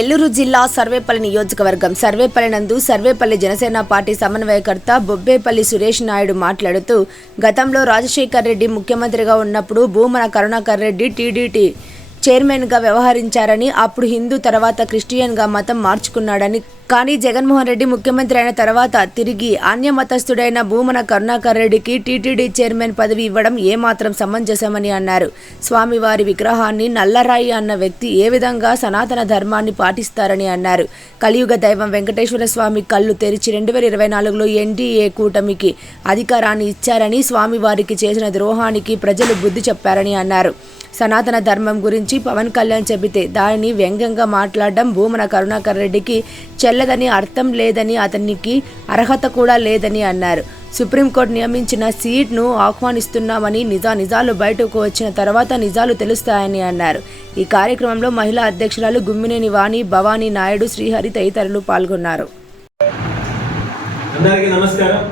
నెల్లూరు జిల్లా సర్వేపల్లి నియోజకవర్గం. సర్వేపల్లి నందు సర్వేపల్లి జనసేన పార్టీ సమన్వయకర్త బొబ్బేపల్లి సురేష్ నాయుడు మాట్లాడుతూ గతంలో రాజశేఖర్ రెడ్డి ముఖ్యమంత్రిగా ఉన్నప్పుడు భూమన కరుణాకర్ రెడ్డి టీడీటీ చైర్మన్గా వ్యవహరించారని అప్పుడు హిందూ తర్వాత క్రిస్టియన్గా మతం మార్చుకున్నాడని. కానీ జగన్మోహన్ రెడ్డి ముఖ్యమంత్రి అయిన తర్వాత తిరిగి అన్య మతస్థుడైన భూమన కరుణాకర్ రెడ్డికి టీటీడీ చైర్మన్ పదవి ఇవ్వడం ఏమాత్రం సమంజసమని అన్నారు. స్వామివారి విగ్రహాన్ని నల్లరాయి అన్న వ్యక్తి ఏ విధంగా సనాతన ధర్మాన్ని పాటిస్తారని అన్నారు. కలియుగ దైవం వెంకటేశ్వర స్వామి కళ్ళు తెరిచి రెండు వేల ఇరవై నాలుగులో ఎన్డీఏ కూటమికి అధికారాన్ని ఇచ్చారని స్వామివారికి చేసిన ద్రోహానికి ప్రజలు బుద్ధి చెప్పారని అన్నారు. సనాతన ధర్మం గురించి పవన్ కళ్యాణ్ చెబితే దానిని వ్యంగ్యంగా మాట్లాడడం భూమన కరుణాకర్ రెడ్డికి చెల్లదని అర్థం లేదని అతనికి అర్హత కూడా లేదని అన్నారు. సుప్రీంకోర్టు నియమించిన సీట్ను ఆహ్వానిస్తున్నామని నిజా నిజాలు బయటకు వచ్చిన తర్వాత నిజాలు తెలుస్తాయని అన్నారు. ఈ కార్యక్రమంలో మహిళా అధ్యక్షురాలు గుమ్మినేని వాణి భవానీ నాయుడు శ్రీహరి తదితరులు పాల్గొన్నారు. అందరికీ నమస్కారం.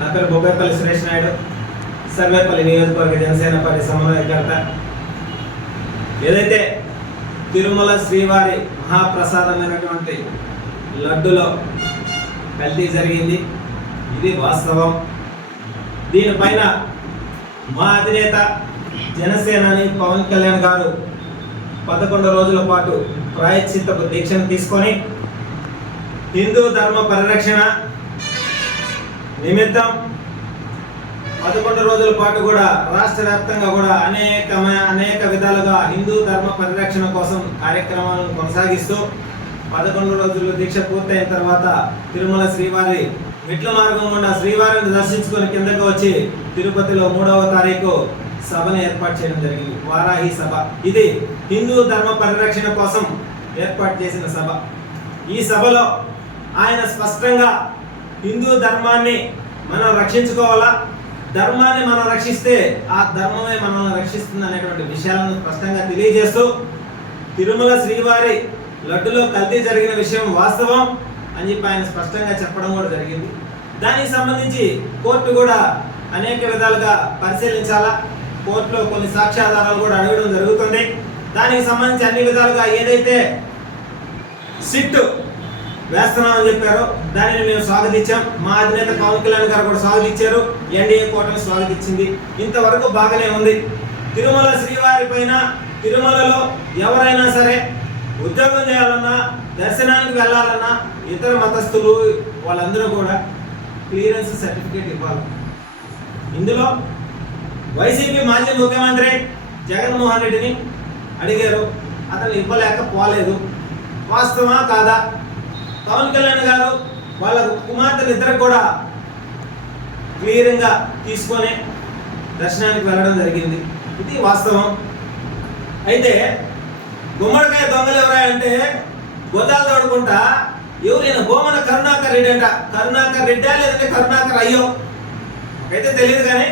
నా పేరు సురేష్ నాయుడు. సర్వేపల్లి నియోజకవర్గ జనసేన పార్టీ సమన్వయకర్త. ఏదైతే తిరుమల శ్రీవారి మహాప్రసాదమైనటువంటి లడ్డులో కల్తీ జరిగింది ఇది వాస్తవం. దీనిపైన మా అధినేత జనసేనాని పవన్ కళ్యాణ్ గారు పదకొండు రోజుల పాటు ప్రాయశ్చిత్తపు దీక్షను తీసుకొని హిందూ ధర్మ పరిరక్షణ నిమిత్తం పదకొండు రోజుల పాటు కూడా రాష్ట్ర వ్యాప్తంగా కూడా అనేక అనేక విధాలుగా హిందూ ధర్మ పరిరక్షణ కోసం కార్యక్రమాలను కొనసాగిస్తూ పదకొండు రోజులు దీక్ష పూర్తయిన తర్వాత తిరుమల శ్రీవారి మెట్ల మార్గం గుండా శ్రీవారిని దర్శించుకొని కిందకు వచ్చి తిరుపతిలో మూడవ తారీఖు సభను ఏర్పాటు చేయడం జరిగింది. వారాహి సభ. ఇది హిందూ ధర్మ పరిరక్షణ కోసం ఏర్పాటు చేసిన సభ. ఈ సభలో ఆయన స్పష్టంగా హిందూ ధర్మాన్ని మనం రక్షించుకోవాలా? ధర్మాన్ని మనం రక్షిస్తే ఆ ధర్మమే మనల్ని రక్షిస్తుంది అనేటువంటి విషయాలను స్పష్టంగా తెలియజేస్తూ తిరుమల శ్రీవారి లడ్డులో కల్తీ జరిగిన విషయం వాస్తవం అని చెప్పి ఆయన స్పష్టంగా చెప్పడం కూడా జరిగింది. దానికి సంబంధించి కోర్టు కూడా అనేక విధాలుగా పరిశీలించాలా. కోర్టులో కొన్ని సాక్ష్యాధారాలు కూడా అడగడం జరుగుతుంది. దానికి సంబంధించి అన్ని విధాలుగా ఏదైతే సిట్ వేస్తున్నామని చెప్పారు. దానిని మేము స్వాగతించాం. మా అధినేత పవన్ కళ్యాణ్ గారు కూడా స్వాగతించారు. ఎన్డీఏ కూటమి స్వాగతించింది. ఇంతవరకు బాగానే ఉంది. తిరుమల శ్రీవారి పైన తిరుమలలో ఎవరైనా సరే ఉద్యోగం చేయాలన్నా దర్శనానికి వెళ్ళాలన్నా ఇతర మతస్థులు వాళ్ళందరూ కూడా క్లియరెన్స్ సర్టిఫికేట్ ఇవ్వాలి. ఇందులో వైసీపీ మాజీ ముఖ్యమంత్రి జగన్మోహన్ రెడ్డిని అడిగారు. అతను ఇవ్వలేక పోలేదు. వాస్తవా కాదా? పవన్ కళ్యాణ్ గారు వాళ్ళ కుమార్తెలు ఇద్దరు కూడా క్లియర్గా తీసుకొని దర్శనానికి వెళ్ళడం జరిగింది. ఇది వాస్తవం. అయితే గుమ్మడికాయ దొంగలు ఎవరా అంటే గోదాలు తోడుకుంటా ఎవరైనా గోమన కరుణాకర్ రెడ్డి అంట. కరుణాకర్ రెడ్డా లేదంటే కరుణాకర్ అయ్యో. అయితే తెలియదు కానీ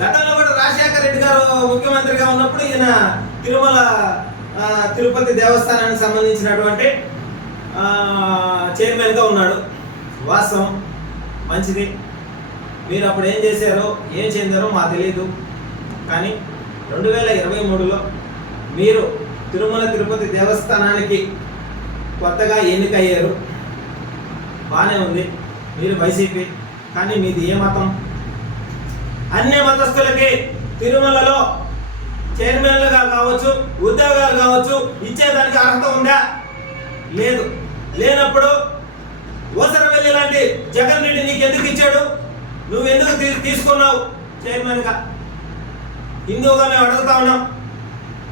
గతంలో కూడా రాజశేఖర రెడ్డి గారు ముఖ్యమంత్రిగా ఉన్నప్పుడు ఈయన తిరుమల తిరుపతి దేవస్థానానికి సంబంధించినటువంటి చైర్మన్గా ఉన్నాడు. వాస్తవం. మంచిది. మీరు అప్పుడు ఏం చేశారో ఏం చెందారో మాకు తెలియదు కానీ రెండు వేల ఇరవై మూడులో మీరు తిరుమల తిరుపతి దేవస్థానానికి కొత్తగా ఎన్నికయ్యారు. బాగానే ఉంది. మీరు వైసీపీ. కానీ మీది ఏ మతం? అన్ని మతస్థులకి తిరుమలలో చైర్మన్లుగా కావచ్చు ఉద్యోగాలు కావచ్చు ఇచ్చేదానికి అర్హత ఉందా? లేదు. లేనప్పుడు ఓసరవెల్లి లాంటి జగన్ రెడ్డి నీకు ఎందుకు ఇచ్చాడు? నువ్వు ఎందుకు తీసుకున్నావు? చైర్మన్గా. హిందూగా మేము అడుగుతా ఉన్నాం.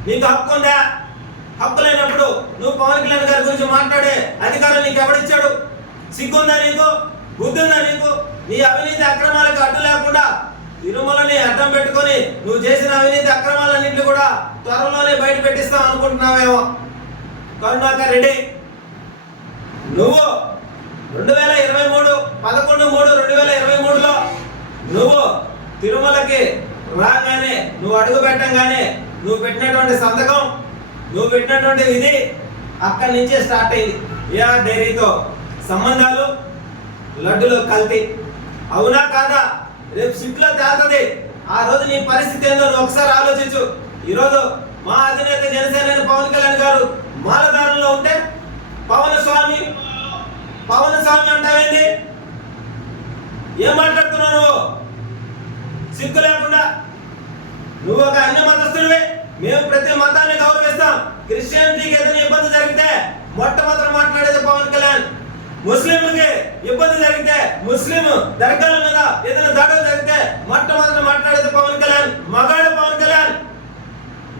నీకు హక్కు ఉందా? హక్కు లేనప్పుడు నువ్వు పవన్ కళ్యాణ్ గారి గురించి మాట్లాడే అధికారం నీకు ఎవడిచ్చాడు? సిగ్గుందా నీకు? బుద్ధుందా నీకు? నీ అవినీతి అక్రమాలకు అడ్డు లేకుండా తిరుమలని అడ్డం పెట్టుకొని నువ్వు చేసిన అవినీతి అక్రమాలన్నింటినీ కూడా త్వరలోనే బయట పెట్టిస్తాం అనుకుంటున్నావేమో. కరుణాకర్ రెడ్డి నువ్వు రెండు వేల ఇరవై మూడు పదకొండు మూడు రెండు వేల ఇరవై మూడులో నువ్వు తిరుమలకి రాగానే నువ్వు అడుగు పెట్టంగానే నువ్వు పెట్టినటువంటి సంతకం నువ్వు పెట్టినటువంటి విధి అక్కడి నుంచే స్టార్ట్ అయింది. ఏ డైరీతో సంబంధాలు? లడ్డులో కల్తీ. అవునా కాదా? రేపు సిట్లో తేలుతుంది. ఆ రోజు నీ పరిస్థితి ఏందో నువ్వు ఒకసారి ఆలోచించు. ఈరోజు మా అధినేత జనసేన పవన్ కళ్యాణ్ గారు మాలధారంలో ఉంటే పవన స్వామి పవన్ స్వామి అంటావేంటి? ఏం మాట్లాడుతున్నావు నువ్వు సిగ్గు లేకుండా. నువ్వు ఒక అన్ని మతస్థుడివే. మేము ప్రతి మతాన్ని గౌరవిస్తాం క్రిస్టియానిటీకి ఏదైనా ఇబ్బంది జరిగితే మొట్టమొదటి మాట్లాడేది పవన్ కళ్యాణ్. ముస్లింకి ఇబ్బంది జరిగితే ముస్లిం దర్గాల మీద ఏదైనా దాడులు జరిగితే మొట్టమొదటి మాట్లాడేది పవన్ కళ్యాణ్. మగాడు పవన్ కళ్యాణ్.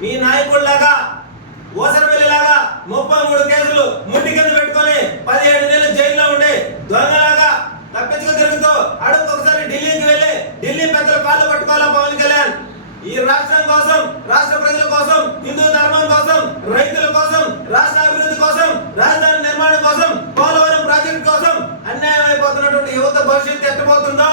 మీ నాయకుడిలాగా ఓసరపల్లిలాగా ముప్పై మూడు కేసులు ముట్టి కింద పెట్టుకొని పదిహేడు నెలలు జైల్లో ఉండే దొంగలాగా తప్పించుకు తిరుగుతూ అడుగు ఒకసారి ఢిల్లీకి వెళ్ళి ఢిల్లీ పెద్దల కాళ్ళు పట్టుకోవాలా పవన్ కళ్యాణ్? ఈ రాష్ట్రం కోసం రాష్ట్ర ప్రజల కోసం హిందూ ధర్మం కోసం రైతుల కోసం రాష్ట్ర అభివృద్ధి కోసం రాజధాని నిర్మాణం కోసం పోలవరం ప్రాజెక్టు కోసం అన్యాయం అయిపోతున్నటువంటి యువత భవిష్యత్తు ఎట్టబోతుందో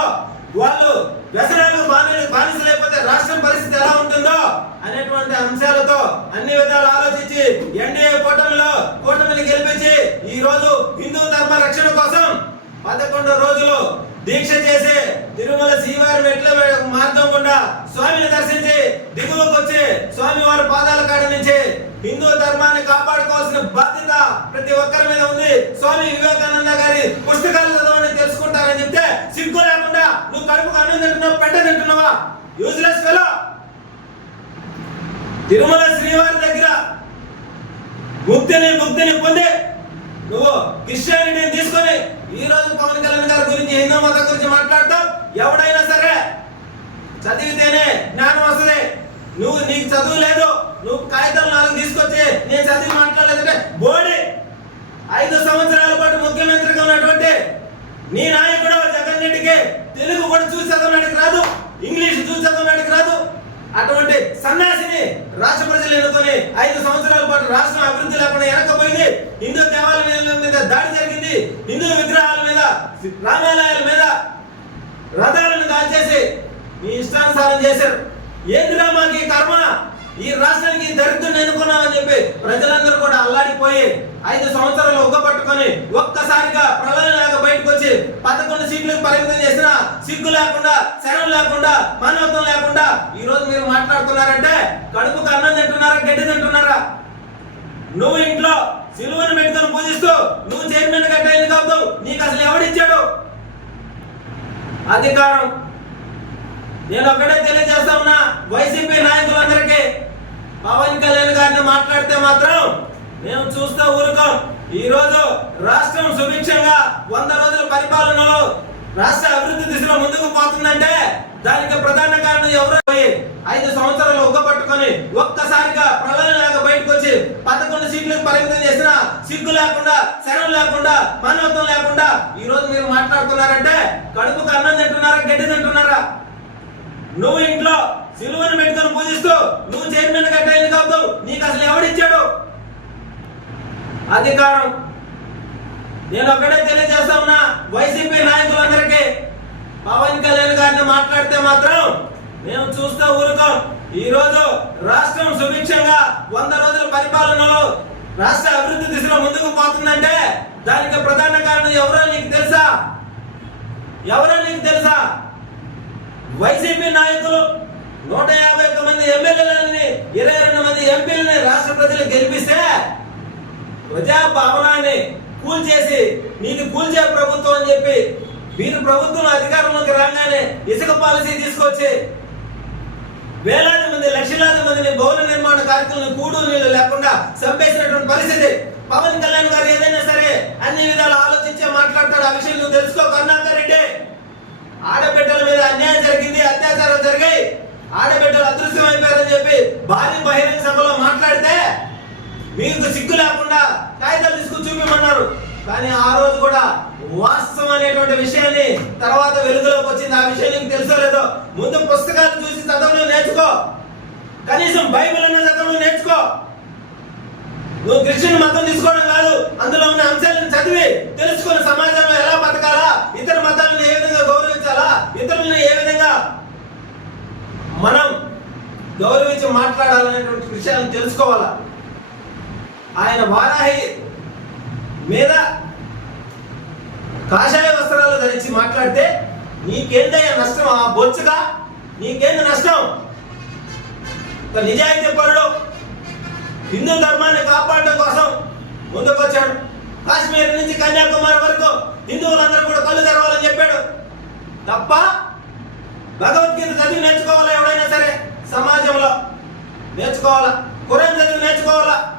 వాళ్ళు వ్యసనాలు బాని- బానిసలైపోతే రాష్ట్రం పరిస్థితి ఎలా ఉంటుందో అనేటువంటి అంశాలతో అన్ని విధాలు ఆలోచించి ఎన్డీఏ కూటమిలో కూటమిని గెలిపించి ఈ రోజు హిందూ ధర్మ రక్షణ కోసం పదకొండు రోజులు దీక్ష చేసి తిరుమల శ్రీవారి మెట్ల మార్గం గుండా స్వామిని దర్శించి దిగువకు వచ్చి స్వామి వారి పాదాల కాడ నుంచి హిందూ ధర్మాన్ని కాపాడుకోవాల్సిన బాధ్యత ప్రతి ఒక్కరి మీద ఉంది. స్వామి వివేకానంద గారి పుస్తకాలు చదవని తెలుసుకుంటారని చెప్తే సిగ్గు లేకుండా నువ్వు కడుపుకు అన్నం తింటున్నావు పెట్ట తింటున్నావా? యూజ్లెస్ ఫెలో తిరుమల శ్రీవారి దగ్గర ముక్తిని ముక్తిని పొంది నువ్వు క్రిస్టియానిటీని తీసుకొని ఈ రోజు పవన్ కళ్యాణ్ గారి గురించి హిందూ మతం గురించి మాట్లాడతావు. ఎవడైనా సరే చదివితేనే జ్ఞానం వస్తుంది. నువ్వు నీకు చదువు లేదు. నువ్వు కాగితాలు నాలుగు తీసుకొచ్చి నేను చదివి మాట్లాడలేదంటే బోడి. ఐదు సంవత్సరాల పాటు ముఖ్యమంత్రిగా ఉన్నటువంటి నీ నాయకుడు జగన్ రెడ్డికి తెలుగు కూడా చూసి చదవడానికి రాదు ఇంగ్లీష్ చూసి చదవడానికి రాదు. అటువంటి సన్యాసిని రాష్ట్ర ప్రజలు ఎన్నుకొని ఐదు సంవత్సరాల పాటు రాష్ట్రం అభివృద్ధి లేకుండా వెనకపోయింది హిందూ దేవాలయాల మీద దాడి జరిగింది. హిందూ విగ్రహాల మీద రామాలయాల మీద రథాలను కాల్చేసి మీ ఇష్టానుసారం చేశారు. ఏందిరా మాకు ఈ కర్మ? ఈ రాష్ట్రానికి దరిద్రుని దరిద్రం చెప్పి ప్రజలందరూ కూడా అల్లాడిపోయి ఐదు సంవత్సరాలు ఒగ్గపట్టుకొని ఒక్కసారిగా ప్రళయం లేక బయటకు వచ్చి పదకొండు సీట్లకు పరిమితం చేసిన సిగ్గు లేకుండా శరం లేకుండా మానవత్వం లేకుండా ఈ రోజు మీరు మాట్లాడుతున్నారంటే కడుపుకు అన్నం తింటున్నారా గడ్డి తింటున్నారా? నువ్వు ఇంట్లో సిలువను పెట్టుకొని పూజిస్తూ నువ్వు చైర్మన్ గట్ట ఎన్నిక అవుతావు? నీకు అసలు ఎవడిచ్చాడు? అధికారం. నేను ఒక్కడే తెలియజేస్తా ఉన్నా వైసీపీ నాయకులందరికీ పవన్ కళ్యాణ్ గారిని మాట్లాడితే మాత్రం మేము చూస్తూ ఊరుకోం. ఈ రోజు రాష్ట్రం సుభిక్షంగా వంద రోజుల పరిపాలనలో రాష్ట్ర అభివృద్ధి దిశలో ముందుకు పోతుందంటే దానికి ప్రధాన కారణం ఎవరో ఐదు సంవత్సరాలు ఒగ్గపట్టుకొని ఒక్కసారిగా ప్రళయం లేక బయటకు వచ్చి పదకొండు సీట్లకు పరిమితం చేసిన సిగ్గు లేకుండా శరం లేకుండా మానవత్వం లేకుండా ఈ రోజు మీరు మాట్లాడుతున్నారంటే కడుపుకు అన్నం తింటున్నారా గడ్డి తింటున్నారా? నువ్వు ఇంట్లో సిలువను పెట్టుకొని పూజిస్తూ నువ్వు చైర్మన్గా ఎన్నిక అవుతావు నీకు అసలు ఎవడిచ్చాడు? అధికారం. నేను ఒక్కడే తెలియజేస్తా ఉన్నా వైసీపీ నాయకులందరికీ పవన్ కళ్యాణ్ గారిని మాట్లాడితే మాత్రం మేము చూస్తూ ఊరుకోం. ఈ రోజు రాష్ట్రం సుభిక్షంగా వంద రోజుల పరిపాలనలో రాష్ట్ర అభివృద్ధి దిశలో ముందుకు పోతుందంటే దానికి ప్రధాన కారణం ఎవరో నీకు తెలుసా? ఎవరో నీకు తెలుసా? వైసీపీ నాయకులు నూట యాభై ఒక్క మంది ఎమ్మెల్యేలని ఇరవై రెండు మంది ఎంపీలని రాష్ట్ర ప్రజలు గెలిపిస్తే ప్రజా భవనాన్ని కూల్చేసి నీకు కూల్చే ప్రభుత్వం అని చెప్పి మీరు ప్రభుత్వం అధికారంలోకి రాగానే ఇసుక పాలసీ తీసుకొచ్చి వేలాది మంది లక్షలాది మందిని భవన నిర్మాణ కార్యక్రమం కూడు నీళ్ళు లేకుండా చంపేసినటువంటి పరిస్థితి. పవన్ కళ్యాణ్ గారు ఏదైనా సరే అన్ని విధాలు ఆలోచించే మాట్లాడతాడు. ఆ విషయం నువ్వు తెలుసుకో కరుణాకర్ రెడ్డి. ఆడబిడ్డల మీద అన్యాయం జరిగింది అత్యాచారం జరిగాయి ఆడబిడ్డలు అదృశ్యం అయిపోయారని చెప్పి భారీ బహిరంగ సభలో మాట్లాడితే మీకు సిగ్గు లేకుండా కాగితాలు తీసుకుని చూపించమన్నారు కానీ ఆ రోజు కూడా వాస్తవం అనేటువంటి విషయాన్ని తర్వాత వెలుగులోకి వచ్చింది. ఆ విషయం నీకు తెలుసో లేదో ముందు పుస్తకాలు చూసి చదవడం నేర్చుకో. కనీసం బైబిల్ అన్న చదవడం నేర్చుకో. నువ్వు క్రిస్టియన్ మతం తీసుకోవడం కాదు. అందులో ఉన్న అంశాలను చదివి తెలుసుకుని సమాజంలో ఎలా బతకాలా? ఇతర మతాలను ఏ విధంగా గౌరవించాలా? ఇతరులను ఏ విధంగా మనం గౌరవించి మాట్లాడాలనేటువంటి విషయాలను తెలుసుకోవాలా? ఆయన వారాహి మీద కాషాయ వస్త్రాలు ధరించి మాట్లాడితే నీకేందయ్యా నష్టం? ఆ బొచ్చుగా నీకేంది నష్టం? నిజాయితీ పరుడు హిందూ ధర్మాన్ని కాపాడడం కోసం ముందుకొచ్చాడు. కాశ్మీర్ నుంచి కన్యాకుమారి వరకు హిందువులందరూ కూడా కళ్ళు తెరవాలని చెప్పాడు. తప్ప భగవద్గీత చదివి నేర్చుకోవాలా ఎవడైనా సరే? సమాజంలో నేర్చుకోవాలా? ఖురాన్ చదివి నేర్చుకోవాలా?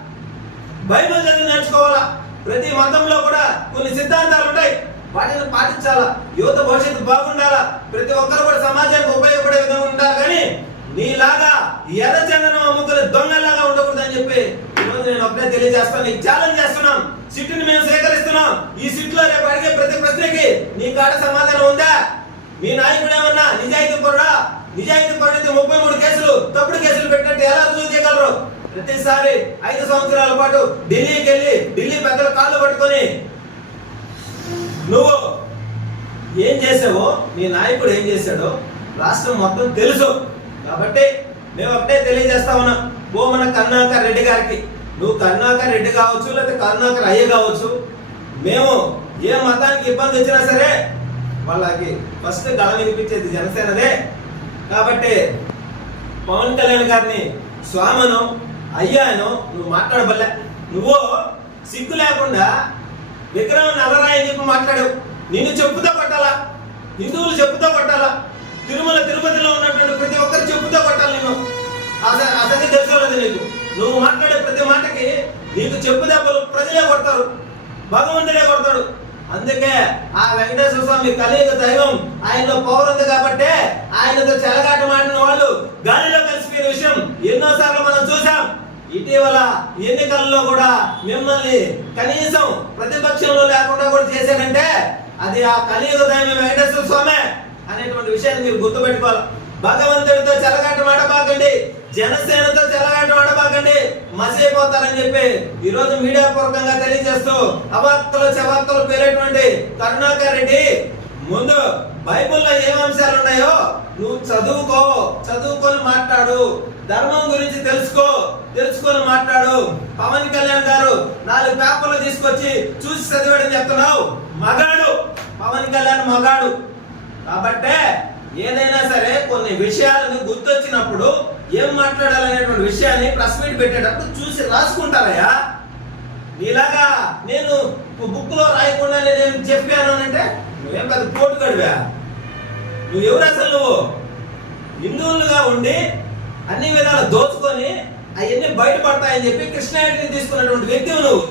బైబిల్ చదివి నేర్చుకోవాలా? ప్రతి మతంలో కూడా కొన్ని సిద్ధాంతాలు ఉంటాయి. వాటిని పాటించాలా? యువత భవిష్యత్తు బాగుండాలా? ప్రతి ఒక్కరు కూడా సమాజానికి ఉపయోగపడే విధంగా ఉండాలి? కానీ నీలాగా ఎర్ర చందనం అమ్ముకునే దొంగలాగా ఉండకూడదని చెప్పి ఈరోజు నేను ఒకటే తెలియజేస్తాను నీకు ఛాలెంజ్ చేస్తున్నాం. సిట్టుని మేము సేకరిస్తున్నాం ఈ సిట్లో రేపు అడిగే ప్రతి ప్రశ్నకి నీ కాడ సమాధానం ఉందా? మీ నాయకుడు ఏమన్నా నిజాయితీ పరుడా? నిజాయితీ పరుడైతే ముప్పై మూడు కేసులు తప్పుడు కేసులు పెట్టినట్టు ఎలా రుజువు చేయగలరు? ప్రతిసారి ఐదు సంవత్సరాల పాటు ఢిల్లీకి వెళ్ళి ఢిల్లీ పెద్దల కాళ్ళు పట్టుకొని నువ్వు ఏం చేసావో మీ నాయకుడు ఏం చేశాడో రాష్ట్రం మొత్తం తెలుసు. కాబట్టి మేము ఒకటే తెలియజేస్తా ఉన్నాం మన కరుణాకర్ రెడ్డి గారికి. నువ్వు కరుణాకర్ రెడ్డి కావచ్చు లేకపోతే కరుణాకర్ అయ్య కావచ్చు మేము ఏ మతానికి ఇబ్బంది వచ్చినా సరే వాళ్ళకి ఫస్ట్ గళ వినిపించేది జనసేనదే. కాబట్టి పవన్ కళ్యాణ్ గారిని స్వామను అయ్యాను నువ్వు మాట్లాడబల్లే. నువ్వు సిగ్గు లేకుండా విగ్రహం నల్లరాయి చెప్పి మాట్లాడావు నిన్ను చెప్పుతో కొట్టాలా హిందువులు చెప్పుతో కొట్టాలా తిరుమల తిరుపతిలో ఉన్నటువంటి ప్రతి ఒక్కరు చెప్పుతో కొట్టాలి నేను అసలు అసలు తెలుసుకోలేదు నీకు. నువ్వు మాట్లాడే ప్రతి మాటకి నీకు చెప్పు దెబ్బలు ప్రజలే కొడతారు. భగవంతుడే కొడతాడు. అందుకే ఆ వెంకటేశ్వర స్వామి కలియుగ దైవం ఆయనలో పవర్ ఉంది కాబట్టి ఆయనతో చెలగాట మాడిన వాళ్ళు గాలిలో కలిసిపోయిన విషయం ఎన్నోసార్లు మనం చూసాం ఇటీవల ఎన్నికల్లో కూడా మిమ్మల్ని కనీసం ప్రతిపక్షంలో లేకుండా కూడా చేశారంటే అది ఆ కలియుగ దైవం వెంకటేశ్వర స్వామి అనేటువంటి విషయాన్ని మీరు గుర్తుపెట్టుకోవాలి. భగవంతుడితో చెలగాట మాటపాకండి జనసేనతో చెలగాట మాడబాకండి మసైపోతారని చెప్పి ఈ రోజు మీడియా పూర్వకంగా తెలియజేస్తూ అవార్తలు చవార్తలు పేరేటువంటి కరుణాకర్ రెడ్డి ముందు బైబిల్లో ఏం అంశాలు ఉన్నాయో నువ్వు చదువుకో చదువుకొని మాట్లాడు ధర్మం గురించి తెలుసుకో తెలుసుకొని మాట్లాడు. పవన్ కళ్యాణ్ గారు నాలుగు పేపర్లు తీసుకొచ్చి చూసి చదివాడని చెప్తున్నావు. మగాడు. పవన్ కళ్యాణ్ మగాడు. కాబట్టే ఏదైనా సరే కొన్ని విషయాలను గుర్తొచ్చినప్పుడు ఏం మాట్లాడాలనేటువంటి విషయాన్ని ప్రెస్ మీట్ పెట్టేటప్పుడు చూసి రాసుకుంటారయ్యా. ఇలాగా నేను బుక్లో రాయకుండా నేను చెప్పాను అని అంటే నువ్వేం పెద్ద కోటు గడివా నువ్వు ఎవరు అసలు నువ్వు? హిందువులుగా ఉండి అన్ని విధాలు దోచుకొని అవన్నీ బయటపడతాయని చెప్పి కృష్ణాయుడిని తీసుకున్నటువంటి వ్యక్తివు నువ్వు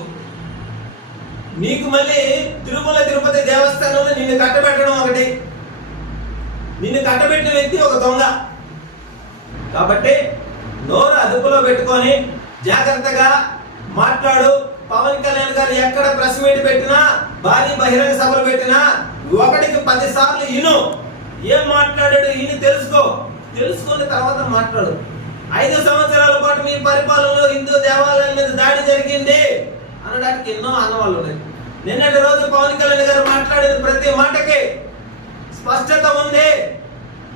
నీకు మళ్ళీ తిరుమల తిరుపతి దేవస్థానంలో నిన్ను కట్టబెట్టడం ఒకటి. నిన్ను కట్టబెట్టిన వ్యక్తి ఒక దొంగ. కాబట్టి నోరు అదుపులో పెట్టుకొని జాగ్రత్తగా మాట్లాడు. పవన్ కళ్యాణ్ గారు ఎక్కడ ప్రెస్ మీట్ పెట్టినా భారీ బహిరంగ సభలు పెట్టినా ఒకటికి పది సార్లు ఇను. ఏం మాట్లాడాడు ఇన్ని తెలుసుకో. తెలుసుకున్న తర్వాత మాట్లాడు. ఐదు సంవత్సరాల పాటు మీ పరిపాలనలో హిందూ దేవాలయం మీద దాడి జరిగింది అనడానికి ఎన్నో ఆనవాళ్ళు ఉన్నాయి. నిన్నటి రోజు పవన్ కళ్యాణ్ గారు మాట్లాడిన ప్రతి మాటకి స్పష్టత ఉంది.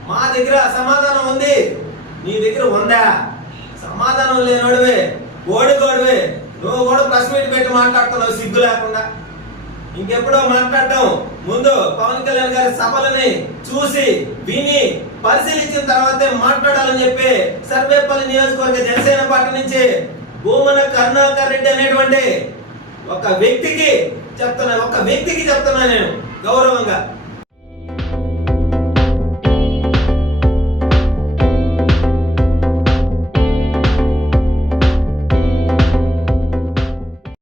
మా దగ్గర సమాధానం ఉంది. నీ దగ్గర ఉందా? సమాధానం లేనోడివే ఓడిగోడివే. నువ్వు కూడా ప్రెస్ మీట్ పెట్టి మాట్లాడుతున్నావు సిగ్గు లేకుండా. ఇంకెప్పుడో మాట్లాడటం ముందు పవన్ కళ్యాణ్ గారి సభలని చూసి విని పరిశీలించిన తర్వాతే మాట్లాడాలని చెప్పి సర్వేపల్లి నియోజకవర్గ జనసేన పార్టీ నుంచి భూమన కరుణాకర్ రెడ్డి అనేటువంటి ఒక వ్యక్తికి చెప్తున్నా ఒక వ్యక్తికి చెప్తున్నా నేను గౌరవంగా.